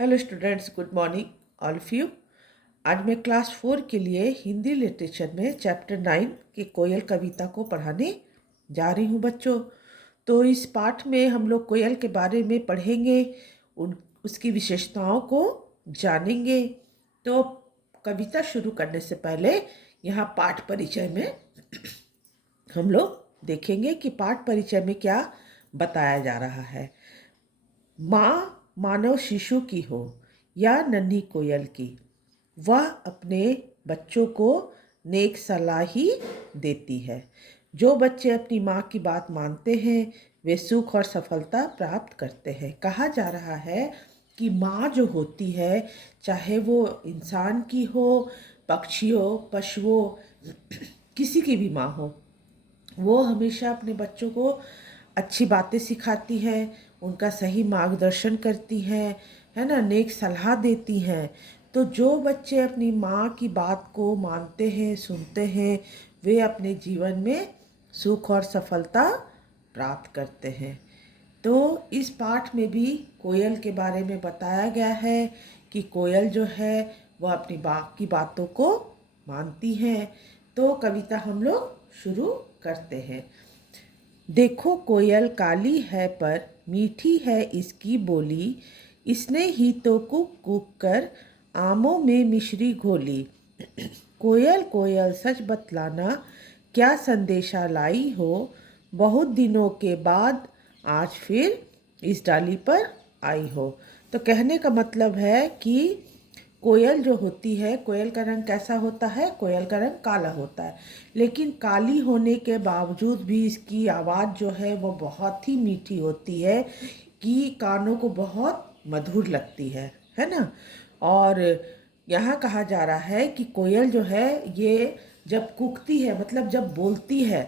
Hello students, good morning all of you. आज मैं class 4 के लिए हिंदी लिटरेचर में चैप्टर 9 की कोयल कविता को पढ़ाने जा रही हूँ बच्चों। तो इस पाठ में हम लोग कोयल के बारे में पढ़ेंगे, उसकी विशेषताओं को जानेंगे। तो कविता शुरू करने से पहले यहाँ पाठ परिचय में हम लोग देखेंगे कि पाठ परिचय में क्या बताया जा रहा है। माँ मानव शिशु की हो या नन्ही कोयल की, वह अपने बच्चों को नेक सलाह ही देती है। जो बच्चे अपनी माँ की बात मानते हैं वे सुख और सफलता प्राप्त करते हैं। कहा जा रहा है कि माँ जो होती है, चाहे वो इंसान की हो, पक्षी हो, पशुओं, किसी की भी माँ हो, वो हमेशा अपने बच्चों को अच्छी बातें सिखाती हैं, उनका सही मार्गदर्शन करती हैं, है ना, नेक सलाह देती हैं। तो जो बच्चे अपनी माँ की बात को मानते हैं, सुनते हैं, वे अपने जीवन में सुख और सफलता प्राप्त करते हैं। तो इस पाठ में भी कोयल के बारे में बताया गया है कि कोयल जो है वह अपनी बाप की बातों को मानती है। तो कविता हम लोग शुरू करते हैं। देखो कोयल काली है पर मीठी है इसकी बोली, इसने ही तो कुक कुक कर आमों में मिश्री घोली। कोयल कोयल सच बतलाना क्या संदेशा लाई हो, बहुत दिनों के बाद आज फिर इस डाली पर आई हो। तो कहने का मतलब है कि कोयल जो होती है, कोयल का रंग कैसा होता है? कोयल का रंग काला होता है, लेकिन काली होने के बावजूद भी इसकी आवाज़ जो है वो बहुत ही मीठी होती है कि कानों को बहुत मधुर लगती है ना। और यहाँ कहा जा रहा है कि कोयल जो है ये जब कूकती है, मतलब जब बोलती है,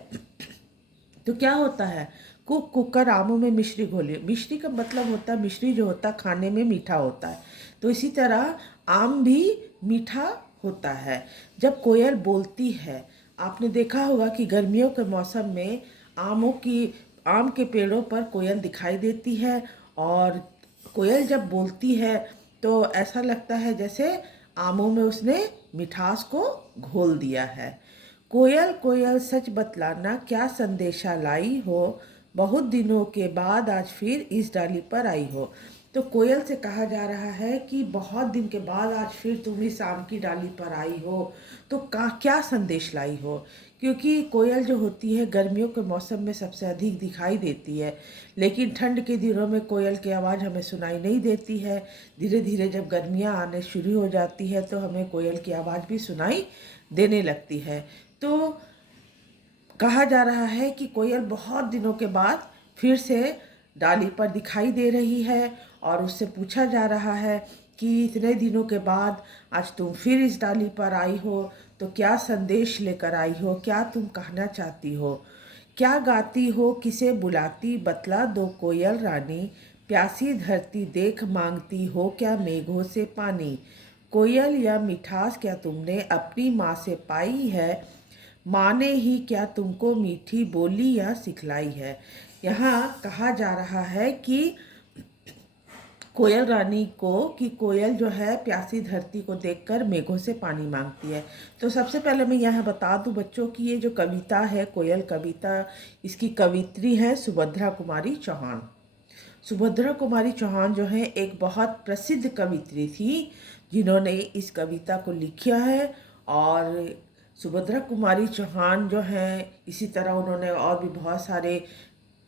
तो क्या होता है? कुक कुकर आमों में मिश्री घोली। मिश्री का मतलब होता है, मिश्री जो होता है खाने में मीठा होता है, तो इसी तरह आम भी मीठा होता है जब कोयल बोलती है। आपने देखा होगा कि गर्मियों के मौसम में आम के पेड़ों पर कोयल दिखाई देती है, और कोयल जब बोलती है तो ऐसा लगता है जैसे आमों में उसने मिठास को घोल दिया है। कोयल कोयल सच बतलाना क्या संदेशा लाई हो, बहुत दिनों के बाद आज फिर इस डाली पर आई हो। तो कोयल से कहा जा रहा है कि बहुत दिन के बाद आज फिर तुम इस आम की डाली पर आई हो, तो क्या संदेश लाई हो। क्योंकि कोयल जो होती है गर्मियों के मौसम में सबसे अधिक दिखाई देती है, लेकिन ठंड के दिनों में कोयल की आवाज़ हमें सुनाई नहीं देती है। धीरे धीरे जब गर्मियाँ आने शुरू हो जाती है तो हमें कोयल की आवाज़ भी सुनाई देने लगती है। तो कहा जा रहा है कि कोयल बहुत दिनों के बाद फिर से डाली पर दिखाई दे रही है, और उससे पूछा जा रहा है कि इतने दिनों के बाद आज तुम फिर इस डाली पर आई हो, तो क्या संदेश लेकर आई हो, क्या तुम कहना चाहती हो। क्या गाती हो, किसे बुलाती, बतला दो कोयल रानी, प्यासी धरती देख मांगती हो क्या मेघों से पानी। कोयल या मिठास क्या तुमने अपनी माँ से पाई है, माँ ने ही क्या तुमको मीठी बोली या सिखलाई है। यहाँ कहा जा रहा है कि कोयल रानी को, कि कोयल जो है प्यासी धरती को देखकर मेघों से पानी मांगती है। तो सबसे पहले मैं यहाँ बता दूं बच्चों कि ये जो कविता है कोयल कविता, इसकी कवित्री है सुभद्रा कुमारी चौहान। सुभद्रा कुमारी चौहान जो है एक बहुत प्रसिद्ध कवित्री थी, जिन्होंने इस कविता को लिखा है। और सुभद्रा कुमारी चौहान जो हैं, इसी तरह उन्होंने और भी बहुत सारे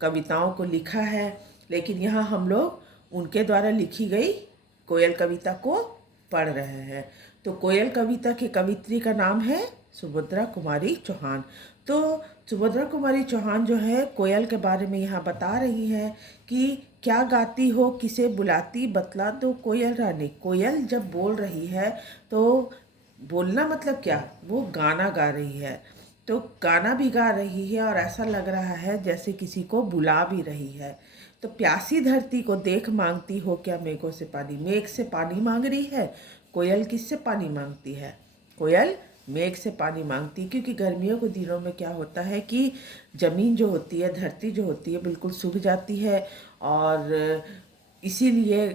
कविताओं को लिखा है, लेकिन यहाँ हम लोग उनके द्वारा लिखी गई कोयल कविता को पढ़ रहे हैं। तो कोयल कविता की कवित्री का नाम है सुभद्रा कुमारी चौहान। तो सुभद्रा कुमारी चौहान जो है कोयल के बारे में यहाँ बता रही है कि क्या गाती हो, किसे बुलाती, बतला दो कोयल रानी। कोयल जब बोल रही है तो बोलना मतलब क्या, वो गाना गा रही है। तो गाना भी गा रही है और ऐसा लग रहा है जैसे किसी को बुला भी रही है। तो प्यासी धरती को देख मांगती हो क्या मेघों से पानी। मेघ से पानी मांग रही है। कोयल किससे पानी मांगती है? कोयल मेघ से पानी मांगती है, क्योंकि गर्मियों के दिनों में क्या होता है कि ज़मीन जो होती है, धरती जो होती है, बिल्कुल सूख जाती है, और इसीलिए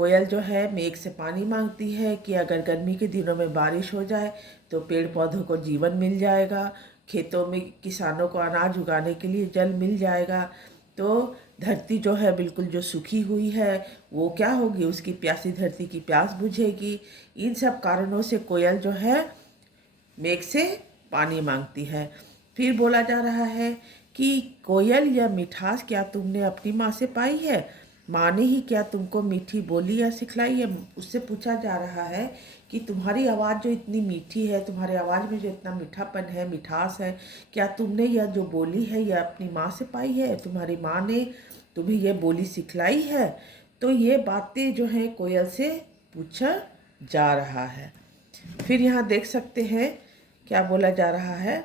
कोयल जो है मेघ से पानी मांगती है कि अगर गर्मी के दिनों में बारिश हो जाए तो पेड़ पौधों को जीवन मिल जाएगा, खेतों में किसानों को अनाज उगाने के लिए जल मिल जाएगा। तो धरती जो है बिल्कुल जो सूखी हुई है वो क्या होगी, उसकी प्यासी धरती की प्यास बुझेगी। इन सब कारणों से कोयल जो है मेघ से पानी मांगती है। फिर बोला जा रहा है कि कोयल यह मिठास क्या तुमने अपनी माँ से पाई है? माँ ने ही क्या तुमको मीठी बोली या सिखलाई है? उससे पूछा जा रहा है कि तुम्हारी आवाज़ जो इतनी मीठी है, तुम्हारे आवाज़ में जो इतना मीठापन है, मिठास है, क्या तुमने यह जो बोली है यह अपनी माँ से पाई है? तुम्हारी माँ ने तुम्हें यह बोली सिखलाई है? तो ये बातें जो हैं कोयल से पूछा जा रहा है। फिर यहाँ देख सकते हैं क्या बोला जा रहा है।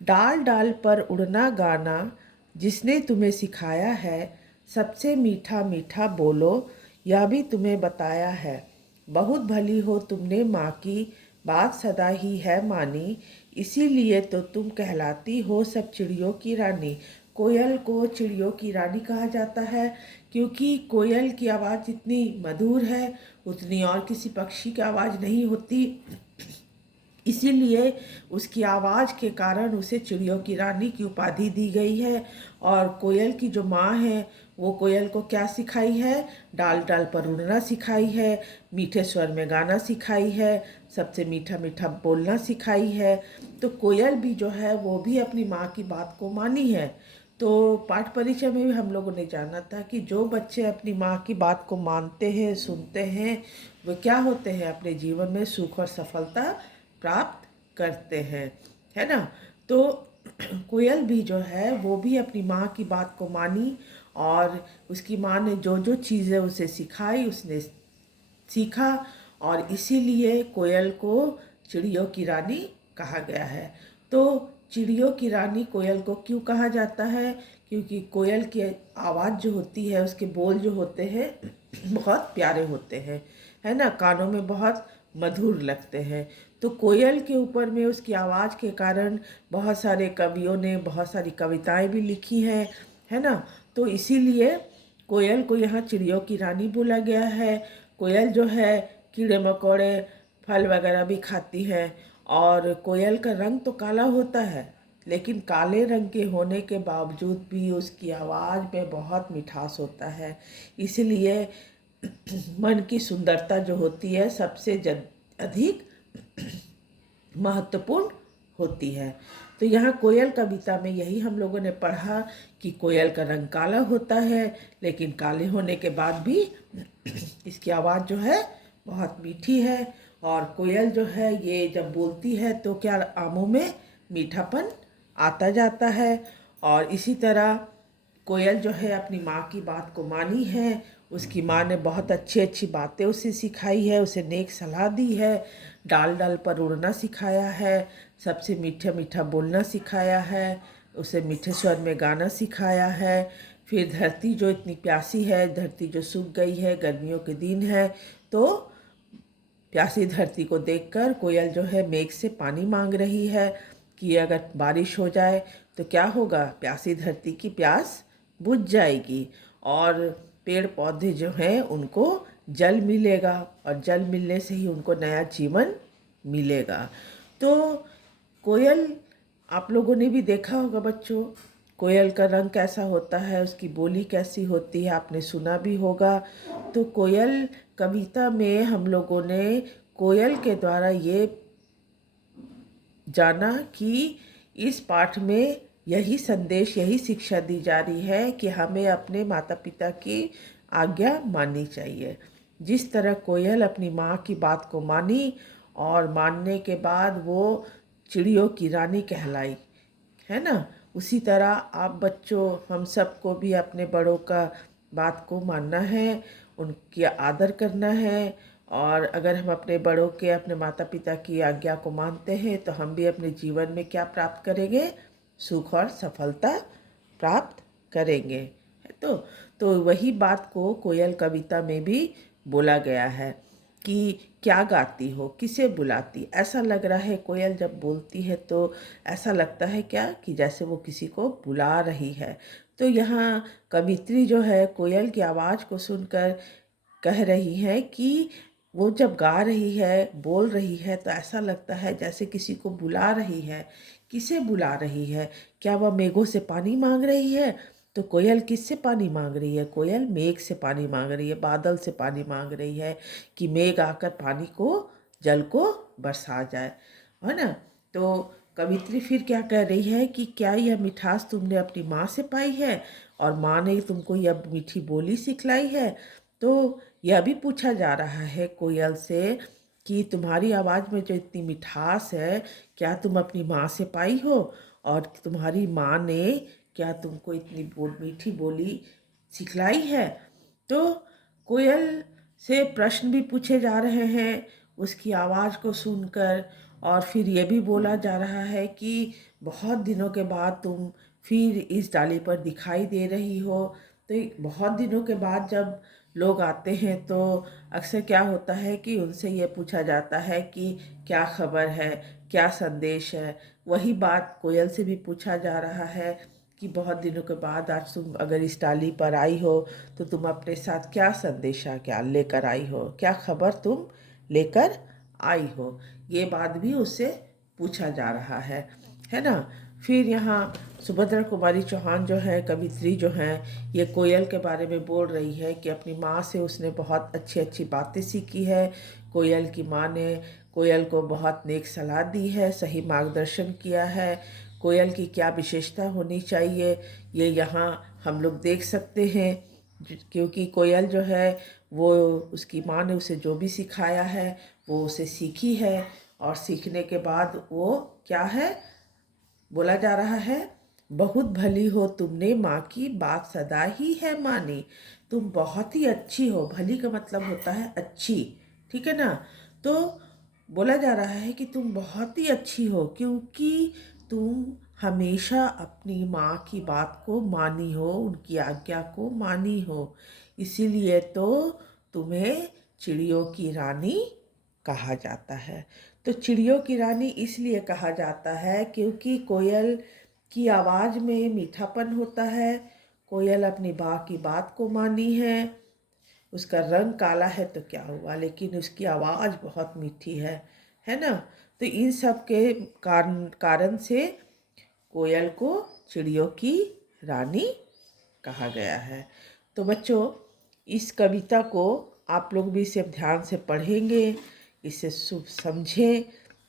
डाल डाल पर उड़ना गाना जिसने तुम्हें सिखाया है, सबसे मीठा मीठा बोलो यह भी तुम्हें बताया है। बहुत भली हो तुमने माँ की बात सदा ही है मानी, इसीलिए तो तुम कहलाती हो सब चिड़ियों की रानी। कोयल को चिड़ियों की रानी कहा जाता है क्योंकि कोयल की आवाज़ जितनी मधुर है उतनी और किसी पक्षी की आवाज़ नहीं होती। इसीलिए उसकी आवाज़ के कारण उसे चिड़ियों की रानी की उपाधि दी गई है। और कोयल की जो माँ है वो कोयल को क्या सिखाई है? डाल डाल पर उड़ना सिखाई है, मीठे स्वर में गाना सिखाई है, सबसे मीठा मीठा बोलना सिखाई है। तो कोयल भी जो है वो भी अपनी माँ की बात को मानी है। तो पाठ परिचय में भी हम लोगों ने जाना था कि जो बच्चे अपनी माँ की बात को मानते हैं, सुनते हैं, वो क्या होते हैं, अपने जीवन में सुख और सफलता प्राप्त करते हैं, है ना। तो कोयल भी जो है वो भी अपनी माँ की बात को मानी और उसकी माँ ने जो जो चीज़ें उसे सिखाई उसने सीखा, और इसीलिए कोयल को चिड़ियों की रानी कहा गया है। तो चिड़ियों की रानी कोयल को क्यों कहा जाता है? क्योंकि कोयल की आवाज़ जो होती है, उसके बोल जो होते हैं बहुत प्यारे होते हैं, है ना, कानों में बहुत मधुर लगते हैं। तो कोयल के ऊपर में उसकी आवाज़ के कारण बहुत सारे कवियों ने बहुत सारी कविताएं भी लिखी हैं, है ना। तो इसीलिए कोयल को यहाँ चिड़ियों की रानी बोला गया है। कोयल जो है कीड़े मकोड़े फल वगैरह भी खाती है, और कोयल का रंग तो काला होता है, लेकिन काले रंग के होने के बावजूद भी उसकी आवाज़ में बहुत मिठास होता है। इसलिए मन की सुंदरता जो होती है सबसे अधिक महत्वपूर्ण होती है। तो यहाँ कोयल कविता में यही हम लोगों ने पढ़ा कि कोयल का रंग काला होता है, लेकिन काले होने के बाद भी इसकी आवाज़ जो है बहुत मीठी है। और कोयल जो है ये जब बोलती है तो क्या आमों में मीठापन आता जाता है। और इसी तरह कोयल जो है अपनी माँ की बात को मानी है, उसकी माँ ने बहुत अच्छी अच्छी बातें उसे सिखाई है, उसे नेक सलाह दी है, डाल डाल पर उड़ना सिखाया है, सबसे मीठा मीठा बोलना सिखाया है, उसे मीठे स्वर में गाना सिखाया है। फिर धरती जो इतनी प्यासी है, धरती जो सूख गई है, गर्मियों के दिन है, तो प्यासी धरती को देखकर कोयल जो है मेघ से पानी मांग रही है कि अगर बारिश हो जाए तो क्या होगा, प्यासी धरती की प्यास बुझ जाएगी और पेड़ पौधे जो हैं उनको जल मिलेगा, और जल मिलने से ही उनको नया जीवन मिलेगा। तो कोयल आप लोगों ने भी देखा होगा बच्चों, कोयल का रंग कैसा होता है, उसकी बोली कैसी होती है, आपने सुना भी होगा। तो कोयल कविता में हम लोगों ने कोयल के द्वारा ये जाना कि इस पाठ में यही संदेश, यही शिक्षा दी जा रही है कि हमें अपने माता पिता की आज्ञा माननी चाहिए। जिस तरह कोयल अपनी माँ की बात को मानी और मानने के बाद वो चिड़ियों की रानी कहलाई, है ना, उसी तरह आप बच्चों हम सबको भी अपने बड़ों का बात को मानना है, उनकी आदर करना है। और अगर हम अपने बड़ों के, अपने माता पिता की आज्ञा को मानते हैं तो हम भी अपने जीवन में क्या प्राप्त करेंगे, सुख और सफलता प्राप्त करेंगे, है तो वही बात को कोयल कविता में भी बोला गया है कि क्या गाती हो, किसे बुलाती। ऐसा लग रहा है कोयल जब बोलती है तो ऐसा लगता है क्या कि जैसे वो किसी को बुला रही है। तो यहाँ कवित्री जो है कोयल की आवाज़ को सुनकर कह रही हैं कि वो जब गा रही है, बोल रही है, तो ऐसा लगता है जैसे किसी को बुला रही है। किसे बुला रही है? क्या वह मेघों से पानी मांग रही है? तो कोयल किससे पानी मांग रही है? कोयल मेघ से पानी मांग रही है, बादल से पानी मांग रही है कि मेघ आकर पानी को, जल को बरसा जाए, है ना। तो कवित्री फिर क्या कह रही है कि क्या यह मिठास तुमने अपनी माँ से पाई है और माँ ने तुमको यह मीठी बोली सिखलाई है? तो यह भी पूछा जा रहा है कोयल से कि तुम्हारी आवाज़ में जो इतनी मिठास है, क्या तुम अपनी माँ से पाई हो? और तुम्हारी माँ ने क्या तुमको इतनी मीठी बोली सिखलाई है? तो कोयल से प्रश्न भी पूछे जा रहे हैं उसकी आवाज़ को सुनकर। और फिर ये भी बोला जा रहा है कि बहुत दिनों के बाद तुम फिर इस डाली पर दिखाई दे रही हो। तो बहुत दिनों के बाद जब लोग आते हैं तो अक्सर क्या होता है कि उनसे ये पूछा जाता है कि क्या खबर है, क्या संदेश है। वही बात कोयल से भी पूछा जा रहा है कि बहुत दिनों के बाद आज तुम अगर इस डाली पर आई हो तो तुम अपने साथ क्या संदेशा क्या लेकर आई हो, क्या खबर तुम लेकर आई हो। ये बात भी उससे पूछा जा रहा है ना। फिर यहाँ सुभद्रा कुमारी चौहान जो है, कवित्री जो हैं, ये कोयल के बारे में बोल रही है कि अपनी माँ से उसने बहुत अच्छी अच्छी बातें सीखी है। कोयल की माँ ने कोयल को बहुत नेक सलाह दी है, सही मार्गदर्शन किया है। कोयल की क्या विशेषता होनी चाहिए ये यहाँ हम लोग देख सकते हैं, क्योंकि कोयल जो है वो, उसकी माँ ने उसे जो भी सिखाया है वो उसे सीखी है। और सीखने के बाद वो क्या है, बोला जा रहा है, बहुत भली हो तुमने माँ की बात सदा ही है मानी। तुम बहुत ही अच्छी हो, भली का मतलब होता है अच्छी, ठीक है ना। तो बोला जा रहा है कि तुम बहुत ही अच्छी हो क्योंकि तुम हमेशा अपनी माँ की बात को मानी हो, उनकी आज्ञा को मानी हो। इसीलिए तो तुम्हें चिड़ियों की रानी कहा जाता है। तो चिड़ियों की रानी इसलिए कहा जाता है क्योंकि कोयल की आवाज़ में मीठापन होता है। कोयल अपनी माँ की बात को मानी है। उसका रंग काला है तो क्या हुआ, लेकिन उसकी आवाज़ बहुत मीठी है ना। तो इन सब के कारण से कोयल को चिड़ियों की रानी कहा गया है। तो बच्चों, इस कविता को आप लोग भी इसे ध्यान से पढ़ेंगे, इसे समझें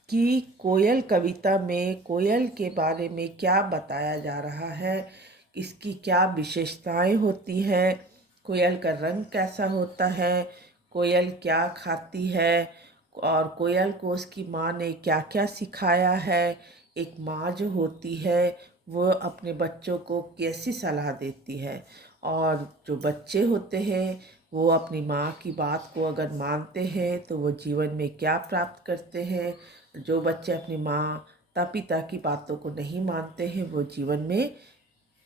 कि कोयल कविता में कोयल के बारे में क्या बताया जा रहा है, इसकी क्या विशेषताएं होती हैं, कोयल का रंग कैसा होता है, कोयल क्या खाती है, और कोयल को उसकी माँ ने क्या क्या सिखाया है। एक माँ जो होती है वो अपने बच्चों को कैसी सलाह देती है, और जो बच्चे होते हैं वो अपनी माँ की बात को अगर मानते हैं तो वो जीवन में क्या प्राप्त करते हैं। जो बच्चे अपनी माता पिता की बातों को नहीं मानते हैं वो जीवन में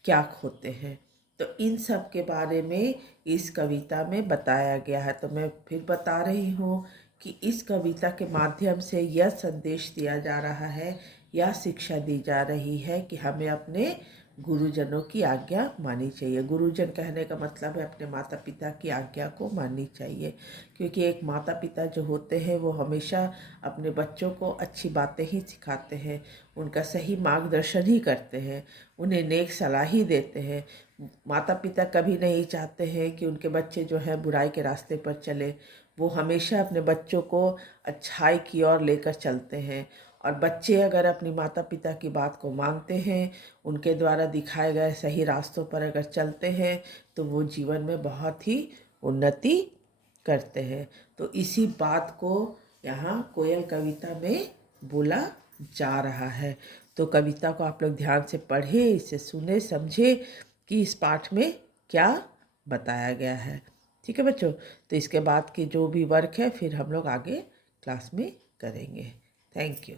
क्या खोते हैं। तो इन सब के बारे में इस कविता में बताया गया है। तो मैं फिर बता रही हूँ कि इस कविता के माध्यम से यह संदेश दिया जा रहा है, यह शिक्षा दी जा रही है कि हमें अपने गुरुजनों की आज्ञा माननी चाहिए। गुरुजन कहने का मतलब है अपने माता पिता की आज्ञा को माननी चाहिए, क्योंकि एक माता पिता जो होते हैं वो हमेशा अपने बच्चों को अच्छी बातें ही सिखाते हैं, उनका सही मार्गदर्शन ही करते हैं, उन्हें नेक सलाह ही देते हैं। माता पिता कभी नहीं चाहते हैं कि उनके बच्चे जो है बुराई के रास्ते पर चले। वो हमेशा अपने बच्चों को अच्छाई की ओर लेकर चलते हैं। और बच्चे अगर अपनी माता पिता की बात को मानते हैं, उनके द्वारा दिखाए गए सही रास्तों पर अगर चलते हैं तो वो जीवन में बहुत ही उन्नति करते हैं। तो इसी बात को यहाँ कोयल कविता में बोला जा रहा है। तो कविता को आप लोग ध्यान से पढ़े, इसे सुने, समझे कि इस पाठ में क्या बताया गया है। ठीक है बच्चों, तो इसके बाद के जो भी वर्क है फिर हम लोग आगे क्लास में करेंगे। Thank you.